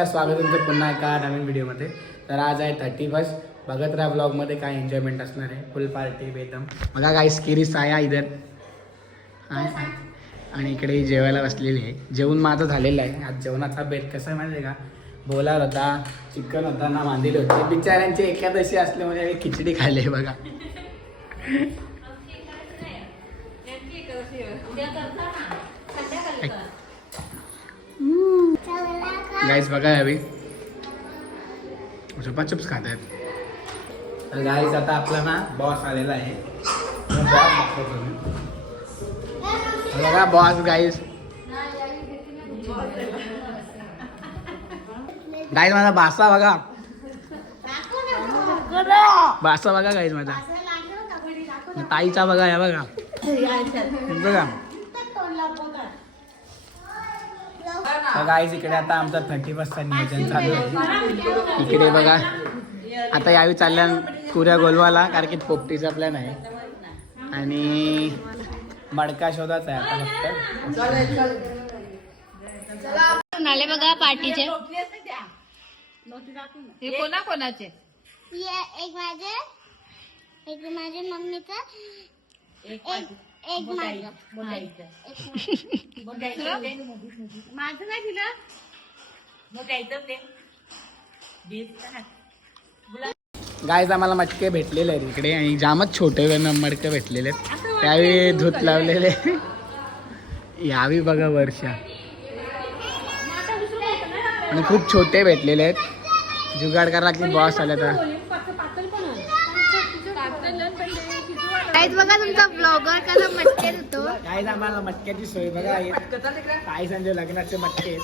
नमस्कार, स्वागत आहे तुमचं पुन्हा एका नवीन व्हिडिओमध्ये. तर आज आहे 31. बघत राहा ब्लॉगमध्ये काय एन्जॉयमेंट असणार आहे. फुल पार्टी बेदम. बघा गाईस, किरीस आया इधर आणि इकडे जेवायला बसलेली आहे. जेवण माझं झालेलं आहे. आज जेवणाचा बेत कसा आहे माहिती आहे का? बोलार होता, चिकन होता ना, मांदिले होते. बिचाऱ्यांची एकादशी असल्यामुळे मी खिचडी खाल्ली बघा. गाईस बघा अभी चुपाचुप्स खात आहेत. तर गाईस आता आपला ना बॉस आलेला आहे. बघा बॉस गाईस. गाईस माझा बासा बघा, बासा बघा गाईस माझा. ताईचा बघा, या बघा बघा. गाईस इकडे आता आमचा 31चा नियोजन चालू आहे. इकडे बघा आता यावी चालल्या पुऱ्या गोलवाला, कारण की पोपटीचा प्लॅन आहे आणि मडका शोधाचा आहे आता फक्त. नाले बघा पार्टीचे. हे कोणाचे? एक माझे मम्मीचं, एक माझं. माझं काय दिलं? गाईस आम्हाला मटके भेटलेले आहेत इकडे आणि जामच छोटे मडके भेटलेले आहेत. त्यावेळी धूत लावलेले. यावी बघा वर्षा आणि खूप छोटे भेटलेले आहेत. जुगाड करा की बॉस आला तर. बघा तुमचा ब्लॉगर कसा मटके देतो. गाईस आम्हाला मटक्याची सोय बघा. काय संजय लग्नाचे मटके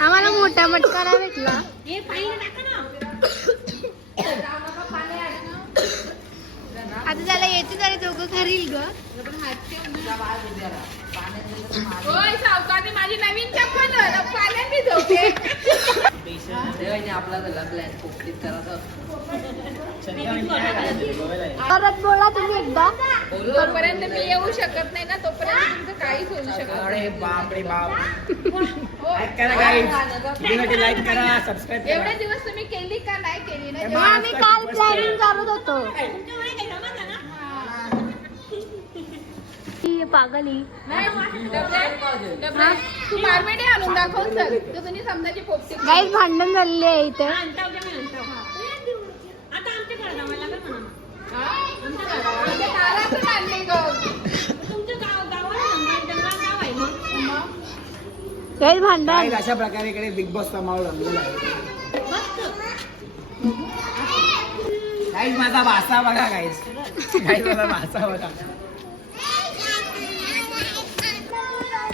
आम्हाला मोठा मटका नाही भेटला. आता त्याला येते तरी दोघं खरील ग. माझी नवीन चप्पल परत बोला तुम्ही एकदा. तोपर्यंत मी येऊ शकत नाही ना, तोपर्यंत तुमचं काहीच होऊ शकत नाही. बाप रे बाप. लाईक करा गाईस, लाईक करा, सबस्क्राईब करा. एवढे दिवस तुम्ही केली का नाही केली ना? मग आम्ही काल प्लॅनिंग करत होतो. पागली तू मारमेडी आणून दाखव सर. तर तुम्ही समजायची पोपटी गाईस भांडण झालेले आहे इथे. गाईस भांडण. गाईस अशा प्रकारे इकडे बिग बॉसचा माहोल रंगलेला आहे. गाईस माझा भासा बघा गाईस. गाईस माझा भासा बघा.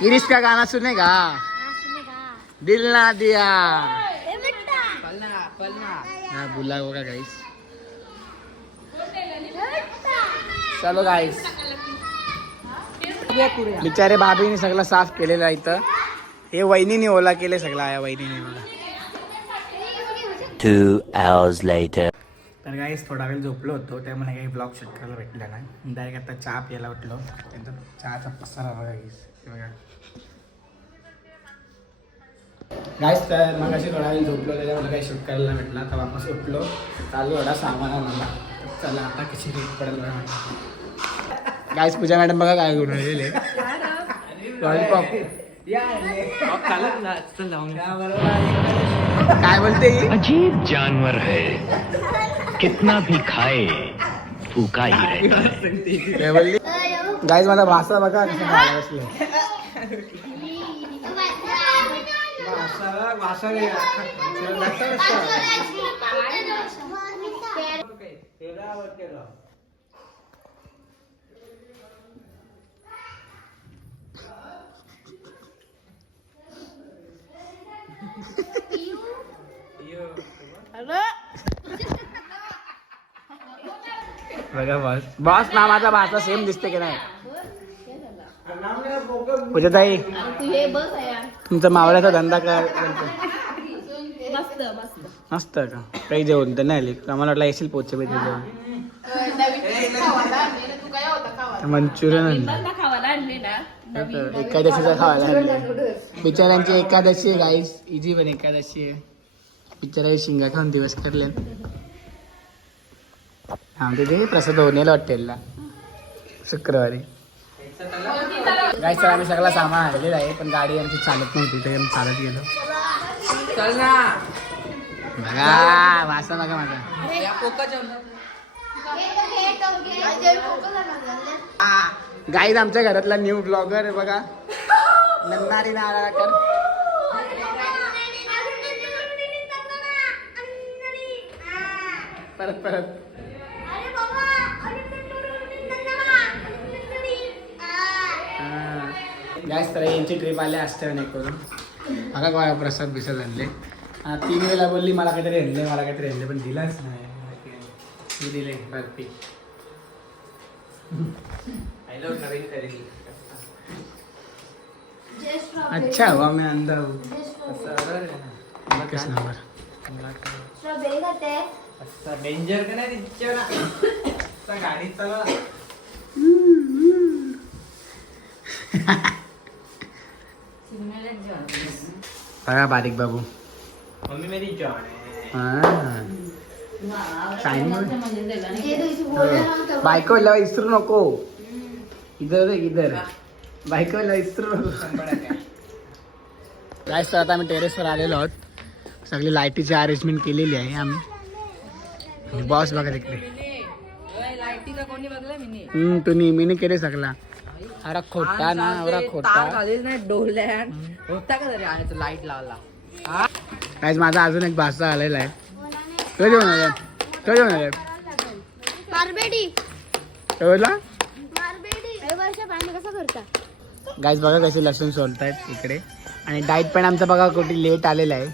गिरीश का गाना सुनेगा, दिल ना दिया. हा बुला होगा गाइस. चलो गाइस. बिचारे भाभीने सगळं साफ केलेलं आहे इथं. हे वहिनीने ओला केले सगळं आहे वहिनीने मला. 2 hours later. तर गाईस थोडा वेळ झोपलो होतो, त्यामुळे काही ब्लॉग शूट करायला भेटला नाही. डायरेक्ट आता चहा प्यायला उठलो. त्यांचा चहाचा पसारा बघा गाईस. गाईस तर मग अशी थोडा वेळ झोपलो, त्याच्यामुळे काही शूट करायला भेटला. तर वापस उठलो, चालू एवढा सामान आणायला. चला आता कशी रीत पडेल गाईस. पूजा मॅडम बघा काय करून राहिलेले. लॉलीपॉप काय बोलते ही? अजीब जानवर है, कितना भी खाए भूखा ही रहता. काय बोलली गाईस? माझा भाषा बघा कसं खायला बसलं. बघा बॉस. बॉस ना माझा भाषा सेम दिसते की नाही? पूजा ताई तुमचा मावळ्याचा धंदा काय मस्त का? काही जेवण तर नाही आली आम्हाला वाटलं येशील पोचे पाहिजे जेवण. मंचुरियन एकादशीचा खावायला बिचाऱ्यांची एकादशी आहे गाईस. इजी पण एकादशी आहे. बिचारा शिंगा खाऊन दिवस करले. हा ते प्रसाद होण्याला हॉटेलला शुक्रवारी. गाईस तर आम्ही सगळा सामान आणलेला आहे पण गाडी आमची चालत नव्हती तर आम्ही चालत गेलो. चल ना बघा वासा बघा माझा. गाईज आमच्या घरातला न्यू ब्लॉगर आहे बघा नन्नारी नारायणकर. परत परत गाईज तर यांची ट्रिप आल्या असते नाही करून बघा काय प्रसाद बिसाद आणले. 3 वेळेला बोलली मला काहीतरी आणले पण दिलाच नाही. मी दिले बर्फी. अच्छा हुआ मैं अंधा हूँ. किस नंबर स्ट्रॉबेरी खाते. डेंजर का नाही गाडी चालवा. बघा बारीक बाबू. मम्मी मेरी जान बायकोला विसरू नको. इधर इधर बायकोला विसरू नको. गाईस तर आता आम्ही टेरेसवर आलेलो आहोत. सगळी लाईटीची अरेंजमेंट केलेली आहे आम्ही. बॉस बघा तिकडे. तुम्ही मीने केले सगळा. अरे खोटा ना एवढा खोटा. होता का तरी आहे लाईट लावला. गाईस माझा अजून एक भाषा आलेला आहे. कधी होणार आहे कधी होणार आहे मारबेडी बोला. वर्ष पाणी कसं करता. गाईस बघा कसे लसूण सोलतायत इकडे. आणि डाएट पण आमचा बघा कुठे लेट आलेला आहे.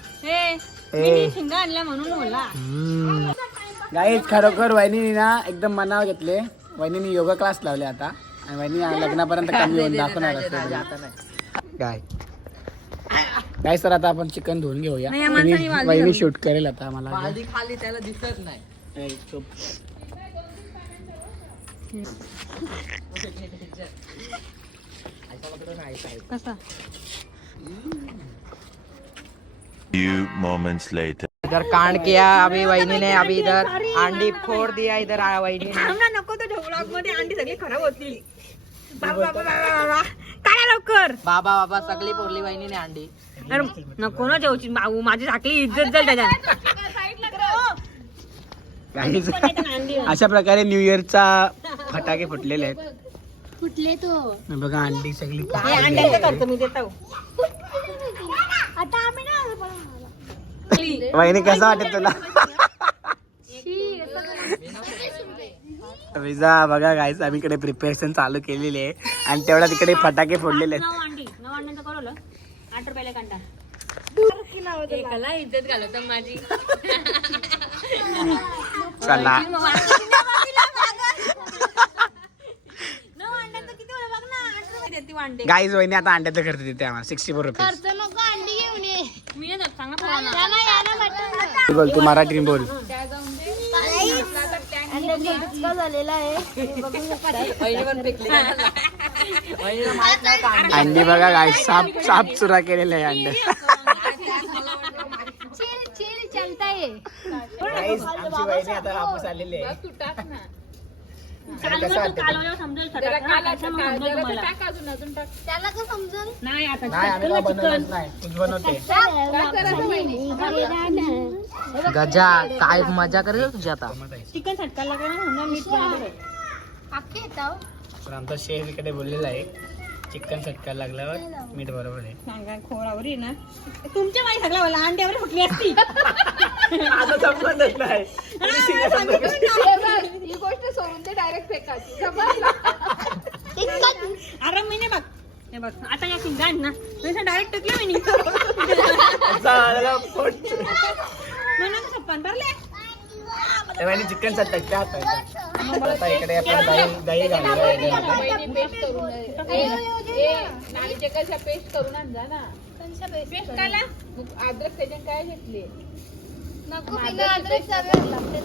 गाईस खरोखर वहिनी ना एकदम मनावर घेतले. वहिनी योगा क्लास लावले आता आणि वहिनी लग्नापर्यंत कमी होऊन दाखवणार असते. गाय गाईस तर आता आपण चिकन धुवून घेऊया. वहिनी शूट करेल आता मला. खाली त्याला दिसत नाही. Few moments later. इधर कांड किया अभी वहीनी ने. अभी इधर अंडी फोड़ दिया. इधर आया वहीनी ने. नको तो ब्लॉग मध्ये अंडी सगळी खराब होतील. काय लवकर बाबा बाबा सगळी पोरली वहिनीने अंडी. अरे नको ना जेवची भाऊ माझी टाकली इज्जत जाईल त्याच्यात. गाईस अशा प्रकारे न्यू इयरचा फटाके फुटलेले आहेत. कुठले तो बघा अंडी सगळी. अंड्याचं करतो मी देतो. आता आम्ही ना वहिनी कसं वाटत तुला. विजा बघा गाईस आम्ही इकडे प्रिपरेशन चालू केलेली आहे आणि तेवढा तिकडे फटाके फोडलेले आहेत. 9 अंड्यांचं करवलं 8 रुपयाला कांदा. एकाला इज्जत घालवत माझी. चला गाईज वहिनी आता अंड्याचं करते तिथे आम्हाला 64 रुपये. खर्च नको अंडी घेऊन ये. मी येणार चांगला पोरांना. बोल तू मराठी बोल. झालेला आहे. अंडी बघा गाईज साफ साफ चुरा केलेला आहे अंडे. चिल चलता है. गाईज आमची वहिनी आता वापस आलेली आहे. तू टाक ना. कसं वाटतं त्याला का समजून नाही आता नाही आम्ही काय बनवलंच नाही. तूच बनवते. गजा काय मजा करेल तुझी आता. चिकन सटकायला का ना मीठ अख्खे येतो. तर आमचा शेफ इकडे बोललेला आहे चिकन सटकायला लागल्यावर मीठ बरोबर आहे. सांगा खोरावर आहे ना तुमच्या माई सगळ्या मला अंड्यावर फुटली असती. आता संबंधच नाही. ही गोष्ट सोडून ते डायरेक्ट फेकायची. अरे मी नाही बघ हे बघ आता या शिंगा ना डायरेक्ट टाकलं मी म्हणून सप्पन भरले. चिकन सटकते आता इकडे आपण दही घालूया. पेस्ट करून आणजा ना. पेस्ट काला अद्रक त्याच्यात काय घेतली नको बिना अद्रक सगळं लागते.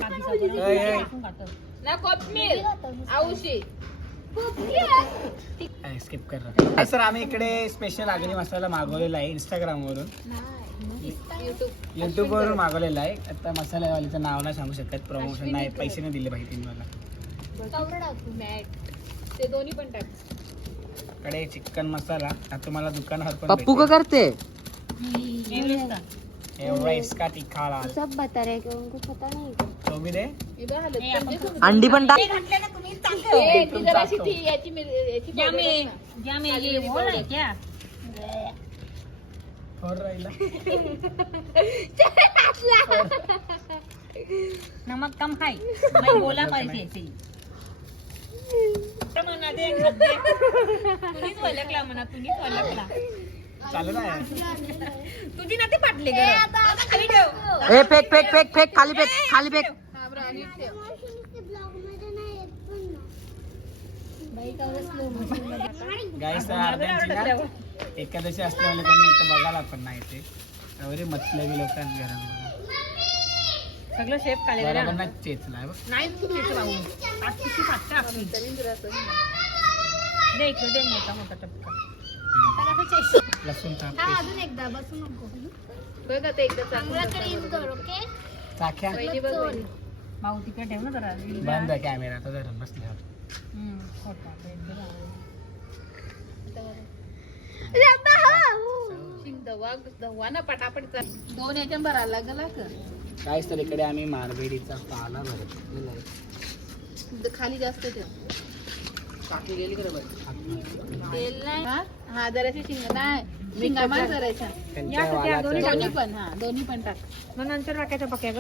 ना कोथमीर औषध स्किप कर रहा सर. आम्ही इकडे स्पेशल आगरी मसाला मागवलेला आहे इंस्टाग्राम वरून, युट्यूब वरून मागवलेला आहे. आता मसाल्यावालीचं नाव नाही सांगू शकत, प्रमोशन नाही, पैसे नाही दिले पाहिजे मला. ते दोन्ही पण टाक. कडे चिकन मसाला हा तुम्हाला दुकानावर पण पप्पू का करते भेटेल. एवढा इसका तिखा लाल सब बता रहे कि उनको पता नहीं. तो भी दे. अंडी पण टाक. और राहिला नमक कम खाई मैं बोला पाहिजे ऐसे ही. म्हणा दे तुम्हीच वळखला म्हणा, तुम्हीच वळखला. चालेल ना. तुझी ना ते पाटले खाली ठेव. ए फेक फेक फेक फेक खाली फेक खाली फेक. गाईस अर्ध्यांची ना एकादशी असल्यामुळे कोणी इथं बघायला पण नाही ते एवढे मतलबी लोकांनी घरात सगळं शेफ काढले बरोबर ना चेचलाय बघ. नाही चुकीचं भाऊ. आज किती फाटतं आपली. दे इकडे दे मोठा मोठा टपका. लसूण हा, टाक. अजून एकदा बसू नको. बघ आता एकदा चांगला क्लीन कर, ओके? चाख्या भाऊ तिकडे ठेव ना जरा. बंद आहे कॅमेरा आता धरून बसल्यावर. दोन याच्यात भरायला लागला का काय तर इकडे आम्ही मारबेडीचा पाला भरलेला आहे. खाली जास्त ठेव. टाकी गेली का रे बाई? तेल नाही हा जराशी शिंग नाही शिंगा मार करायचा. त्यांच्या वालाचं दोन्ही पण हा दोन्ही पण टाक. मग नंतर टाकायचं पक्या ग.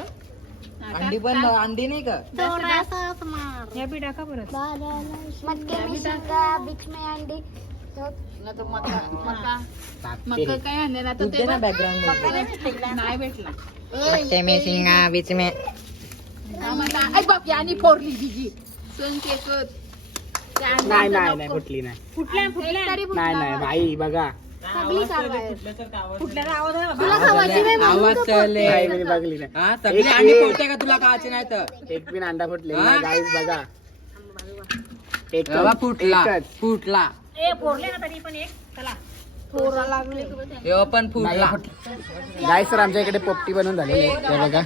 अंडी पण अंडी नाही का. थोडासा मार. हे बी टाका परत. मक्के में शिंगा, बीच में अंडी. मका काय आणले ना दूध दे ना बॅकग्राऊंड नाही भेटला. मक्के में शिंगा बीच में. आई बाप यानी फोडली तिची सण केकत. नाही नाही नाही फुटली नाही. फुटल्या फुटल्या नाही नाही बाई बघा सगळी कारवाई. फुटल्याचा आवाज आला. तुला खावायची नाही म्हणून आवाज चले. नाही मी बघली नाही. हा सगळी अंडी फोडते का तुला खायचे नाही तर. एक बिन अंडा फुटले हा? गाईस बघा. एक बाबा फुटला एकच. फुटला. ए फोडले ना तरी पण एक. चला थोडा लागले. हे पण फुटला. गाईस तर आमच्या इकडे पोपटी बनवून झालेली आहे ते बघा.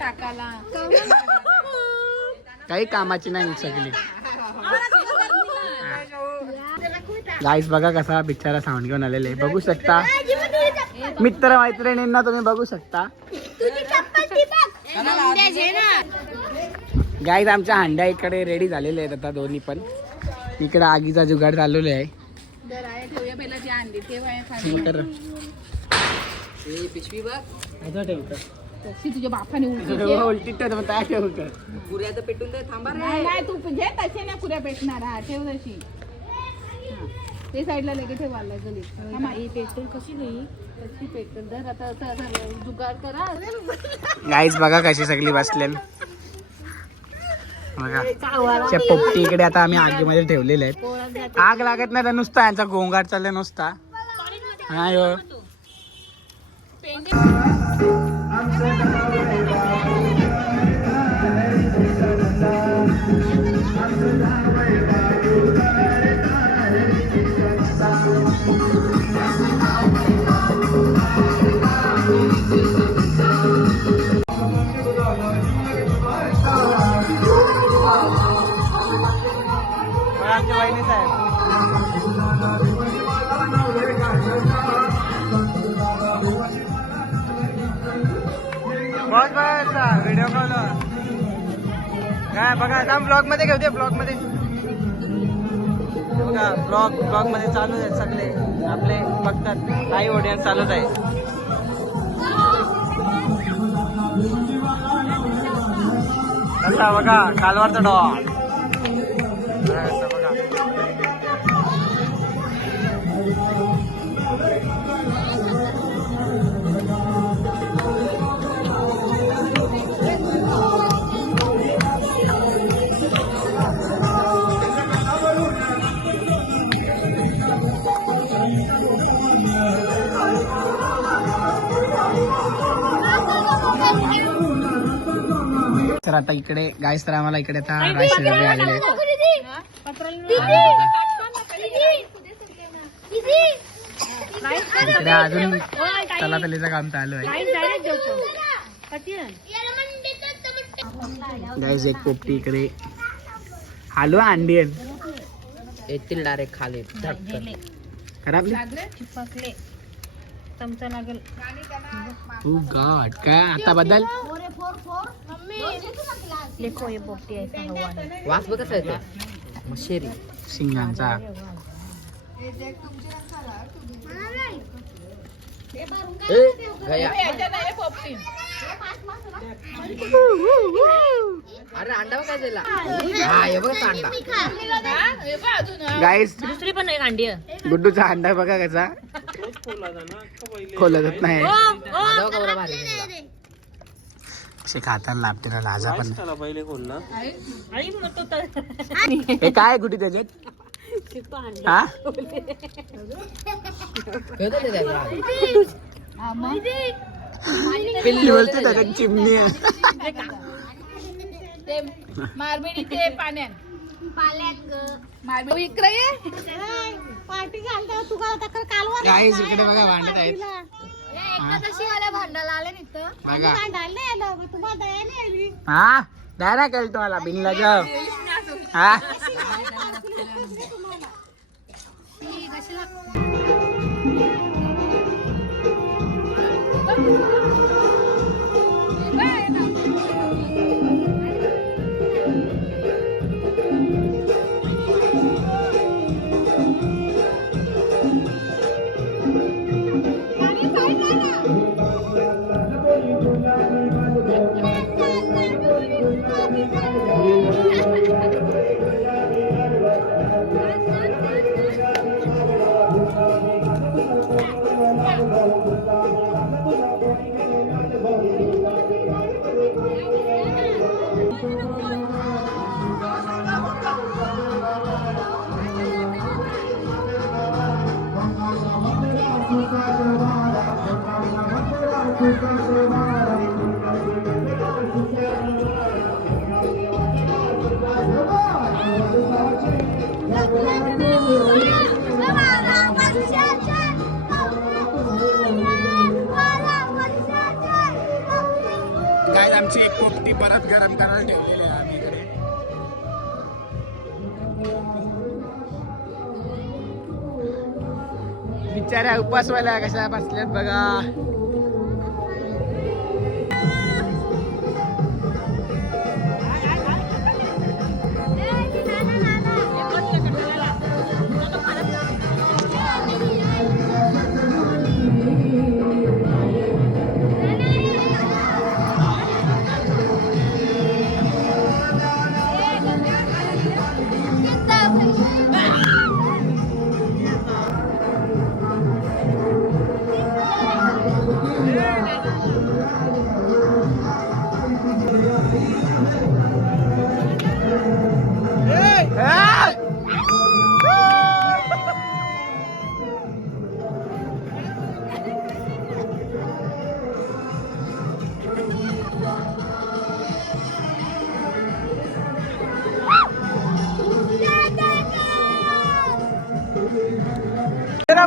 टाकाला काही कामाची नाही सगळी. गाईस बघा कसा बिचारा साऊंड घेऊन आलेले आहे. बघू शकता मित्र मैत्रिणींना तुम्ही बघू शकता. गाईस आमच्या हांड्या इकडे रेडी झालेले आहेत आता दोन्ही पण. इकडे आगीचा जुगाड चाललेला आहे. ठेवूया पहिला ती अंडी ठेवाय स्पीकर पिशवी बघ. आता ठेवतो. तशी तुझ्या बापाने उलटी ठेवतो पण काय ठेवतो. पुऱ्या तर पेटून दे. थांबा रे. नाही तू घे तसे ना पुऱ्या पेटणार. हा ठेव तशी. हा. ते साईडला लगेच ठेवायला गली पेट्रोल कशी नाही कशी पेट्रोल धर आता जुगाड करा. गाईज बघा कशी सगळी बसले बघा. त्या पोपटी इकडे आता आम्ही आगीमध्ये ठेवलेले आहेत. आग लागत नाही तर नुसता यांचा गोंगाट चालले नुसता. हा यो आमच्या बहिणी साहेब. बहुत बघा व्हिडिओ कॉल काय बघा जाम ब्लॉग मध्ये घेऊ दे. ब्लॉग मध्ये बघा ब्लॉग मध्ये चालू आहेत सगळे आपले बघतात. लाईव्ह ऑडियन्स चालूच आहे. कसा बघा कालवरचा डॉग बघा. तर आता इकडे गाईस तर आम्हाला इकडे आता राईस शिजवले आलेले आहेत. इकडे अजून तलातलीचं काम चालू आहे. गाईस एक पोपटी इकडे हलवा अंडी येतील डायरेक्ट खाली झटकन. खराब चमचा लागेल. ओ गॉड काय आता बदल वास बघ कसा येतो मशेरी शिंगांचा. गया. अरे अंडा बघ काय दिला. हा हे बघ अंडा. गाईस दुसरी पण एक अंडी आहे. गुड्डूचा अंडा बघा कसा खोलत नाही. माझा बघा बरं भारी निघाला. असे खाताना लागते ना लाजा पण. आई मग तो तर- हे काय गुडी त्याच्यात हा कळतं ते त्याला. पिल्ली बोलते त्याच्यात चिमणी आहे. ते मारबेडी ते पाण्यात मारबेडी इकडे ये. गाईस इकडे बघा भांडत आहेत भांडायला आले नाही बघा. हा डायरा केलं तुम्हाला बिनला जाव हा. काय आमची एक पोपटी परत गरम करायला ठेवलेली आहे आम्ही इकडे. बिचाऱ्या उपासवाल्या कशा बसल्यात बघा.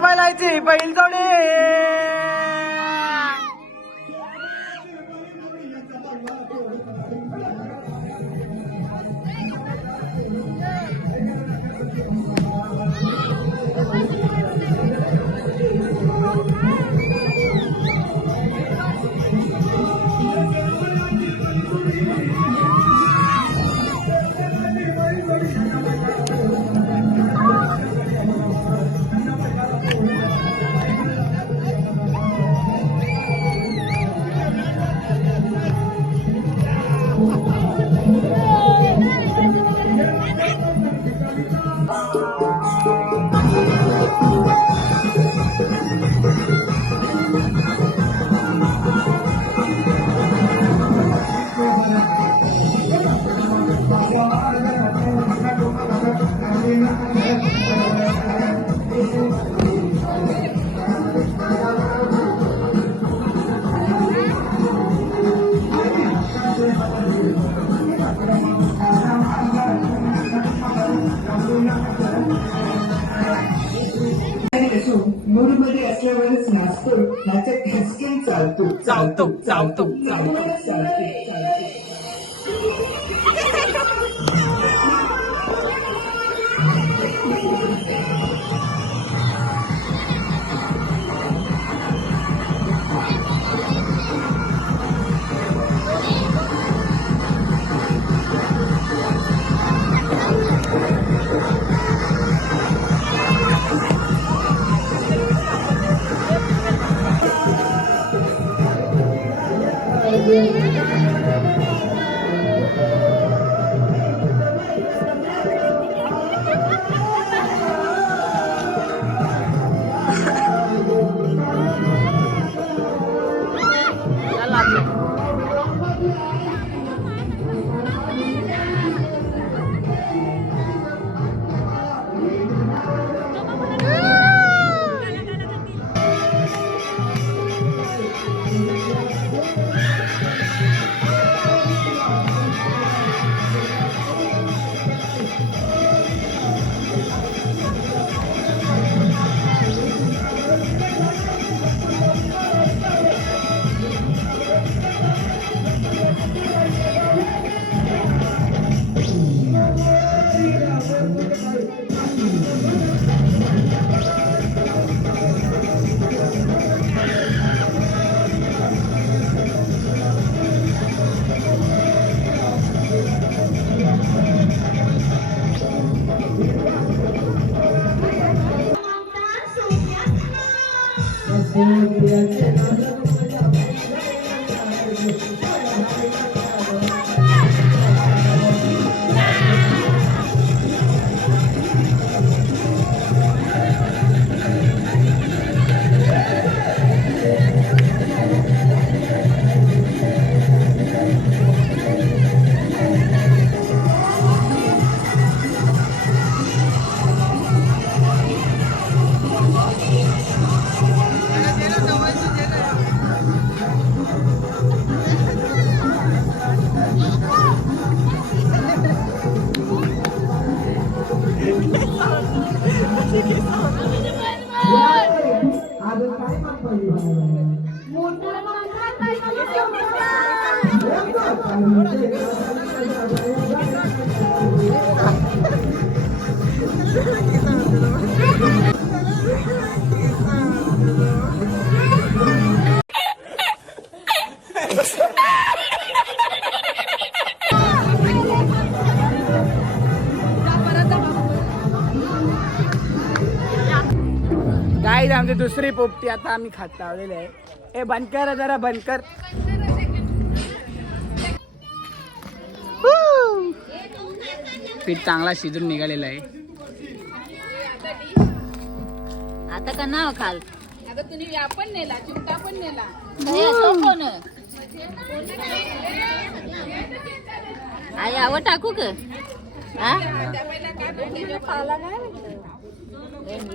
बैलाची बैल जोडी. मूडमध्ये असल्यावरच नाचतो नाचत ठसकेन चालतो चालतो चालतो चालतो. गाईज आमची दुसरी पोपटी आता आम्ही खात लावलेली आहे. ए बंद कर जरा बंद कर. पीठ चांगला शिजून निघालेला आहे. आता का नाव खाल आता तुम्ही या पण नेला चिमटा पण नेला तो कोण आई आव टाकू का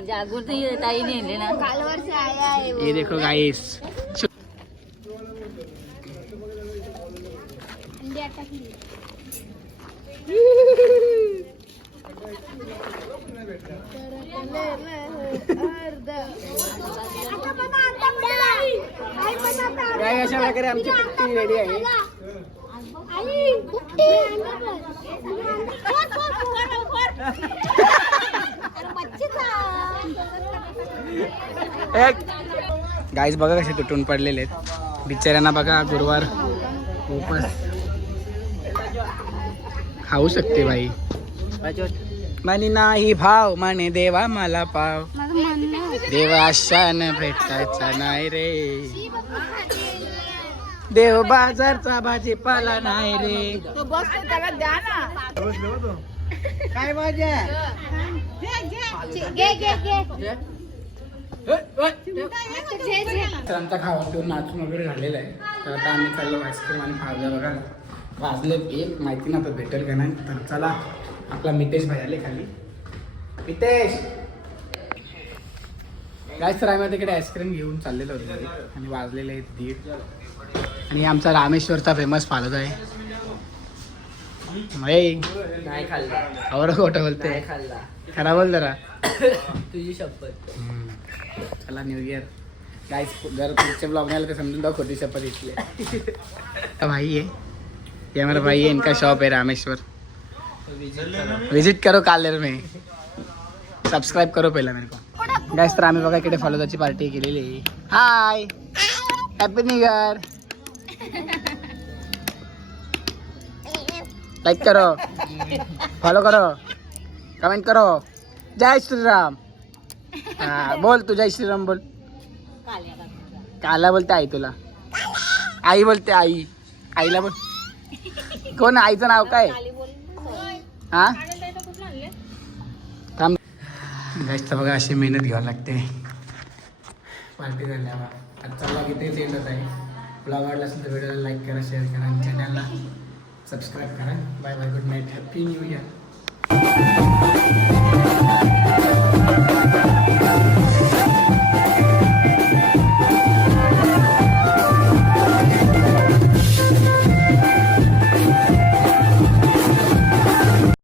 जागृती ताई नेले ना कालवरचे आया आहे. ये देखो गाइस अशा प्रकारे आमची पुट्टी रेडी आहे. गाईस बघा कसे तुटून पडलेले आहेत बिचाऱ्यांना. बघा गुरुवार उपास खाऊ शकते बाई. म्हणे नाही भाव म्हणे देवा मला पाव. देवा शान भेटायचा नाही रे. देव बाजारचा भाजीपाला नाही रे. त्याला द्या ना काय माझ्या तर आमचा खावा पिऊन नाचून वगैरे झालेला आहे. तर आता आम्ही चाललो आईस्क्रीम आणि फावजा. बघा वाजले एक माहिती ना तर भेटेल का नाही. तर चला आपला मितेश भाई आले खाली. मितेश काय तर आम्ही तिकडे आईस्क्रीम घेऊन चाललेलो होतो आणि वाजलेले आहेत 1:30. आणि आमचा रामेश्वरचा फेमस फालुदा आहे. नाही खाल्ला आवड खोटं बोलते खाल्ला खरा बोल जरा तुझी शपथ चला न्यू इयर गाईस जर पुढचे ब्लॉग नाही आले तर समजून जाऊ खोटी शपथ इथले भाई है ये हमारा भाई है इनका शॉप है रामेश्वर विजिट करो कालेर में सबस्क्राईब करो पहिला मेरे को गाईस तर आम्ही बघा इकडे फालुदाची पार्टी केलेली hi happy new year like करो फॉलो करो कमेंट करो जय श्रीराम हाँ बोल तू जय श्रीराम बोल काला बोलते आई तुला आई बोलते आई आईला बोल कोण आईचं नाव काय हा थांब गाईस तर बघा अशी मेहनत घ्यावी लागते पार्टी झाल्यावर आजचा ब्लॉग इथेच एंडच आहे ब्लॉग आवडला असेल तर व्हिडिओला लाईक करा शेअर करा आणि चॅनलला सबस्क्राईब करा bye bye good night happy new year